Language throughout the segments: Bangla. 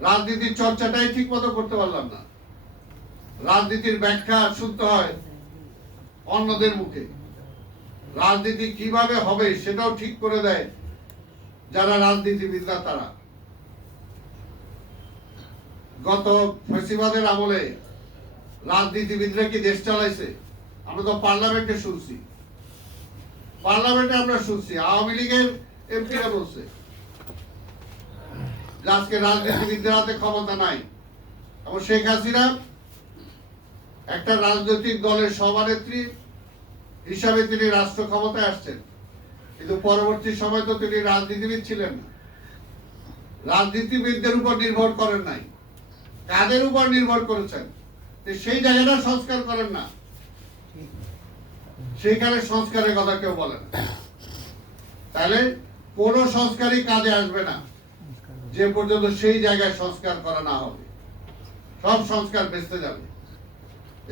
রাজনীতির চর্চাটাই ঠিক মতো করতে পারলাম না। রাজনীতির ব্যাখ্যা শুনতে হয় অন্যদের মুখে। রাজনীতি কীভাবে হবে সেটাও ঠিক করে দেয় যারা রাজনীতিবিদরা তারা। গত ফেসিবাদের আমলে রাজনীতিবিদরা কি দেশ চালাইছে? আমরা তো পার্লামেন্টে শুনছি। পার্লামেন্টে আমরা শুনছি, আওয়ামী লীগের এমপিরা বলছে। আজকে রাজনীতিবিদদের হাতে ক্ষমতা নাই। এবং শেখ হাসিনা একটা রাজনৈতিক দলের সভানেত্রী হিসাবে তিনি রাষ্ট্র ক্ষমতায় আসছেন। কিন্তু পরবর্তী সময় তো তিনি রাজনীতিবিদ ছিলেন না। রাজনীতিবিদদের উপর নির্ভর করেন নাই। কাদের উপর নির্ভর করেছেন? সেই জায়গাটা সংস্কার করেন না। সেইখানে সংস্কারের কথা কেউ বলে না। তাহলে কোন সংস্কারই কাজে আসবে না। যে পর্যন্ত সেই জায়গায় সংস্কার করা না হবে, সব সংস্কার বেঁচতে যাবে।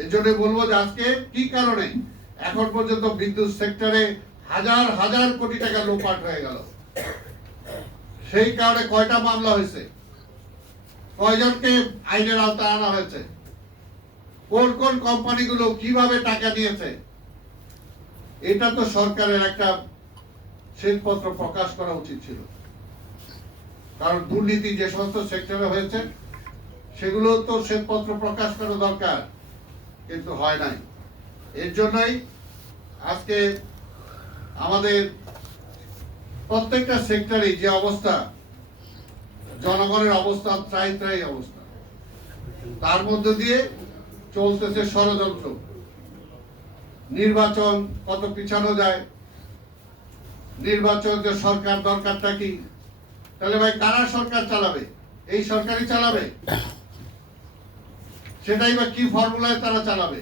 এই জন্য বলব যে আজকে কি কারণে এখন পর্যন্ত বিদ্যুৎ সেক্টরে হাজার হাজার কোটি টাকা লোপাট হয়ে গেল। সেই কারণে কয়টা মামলা হয়েছে? কয়জনকে আইনের আওতায় আনা হয়েছে? কোন কোন কোম্পানিগুলো কীভাবে টাকা দিয়েছে? এটা তো সরকারের একটা শ্বেতপত্র প্রকাশ করা উচিত ছিল। কারণ দুর্নীতি যে সমস্ত সেক্টরে হয়েছে, সেগুলো তো শ্বেতপত্র প্রকাশ করা দরকার, কিন্তু হয় নাই। এর জন্যই আজকে আমাদের প্রত্যেকটা সেক্টরে যে অবস্থা, জনগণের অবস্থা, ত্রাই ত্রাই অবস্থা, তার মধ্যে দিয়ে চলতেছে ষড়যন্ত্র। নির্বাচন কত পিছানো যায়, নির্বাচন যে সরকার দরকারটা কি তাহলে ভাই, কারা সরকার চালাবে? এই সরকারই চালাবে? সেটাই বা কি ফর্মুলায় তারা চালাবে?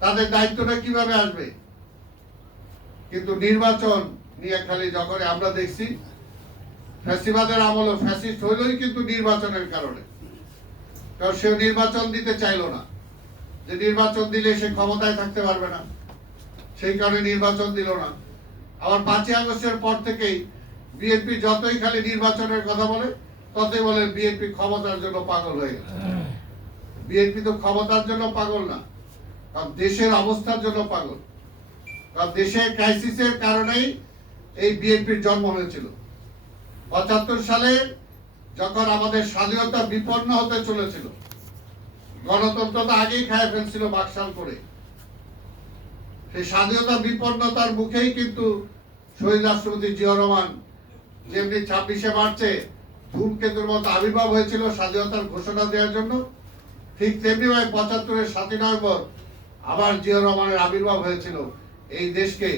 তাদের দায়িত্বটা কীভাবে আসবে? কিন্তু নির্বাচন নিয়ে খালি যখন আমরা দেখছি, ফ্যাসিবাদের আমল ফ্যাসিস্ট হইলই কিন্তু নির্বাচনের কারণে। কারণ সে নির্বাচন দিতে চাইলো না। যে নির্বাচন দিলে সে ক্ষমতায় থাকতে পারবে না। সেই কারণে নির্বাচন দিল না। আবার পাঁচই আগস্টের পর থেকেই বিএনপি যতই খালি নির্বাচনের কথা বলে, ততই বলে বিএনপি ক্ষমতার জন্য পাগল হয়ে গেছে। বিএনপি তো ক্ষমতার জন্য পাগল না, কারণ দেশের অবস্থার জন্য পাগল। কারণ দেশের ক্রাইসিসের কারণেই এই বিএনপির জন্ম হয়েছিল। পঁচাত্তর সালে যখন আমাদের স্বাধীনতা বিপন্ন হতে চলেছিল, গণতন্ত্র তো আগেই খায় ফেলছিল বাকশাল করে। সেই স্বাধীনতা বিপন্নতার মুখেই কিন্তু শহীদ রাষ্ট্রপতি জিয়া রহমান যেমনি ছাব্বিশে মার্চে ধূমকেতুর মতো আবির্ভাব হয়েছিল স্বাধীনতার ঘোষণা দেওয়ার জন্য, ঠিক তেমনি ভাবে পঁচাত্তরের সাতই নভেম্বর আবার জিয়া রহমানের আবির্ভাব হয়েছিল এই দেশকে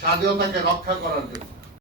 স্বাধীনতাকে রক্ষা করার জন্য।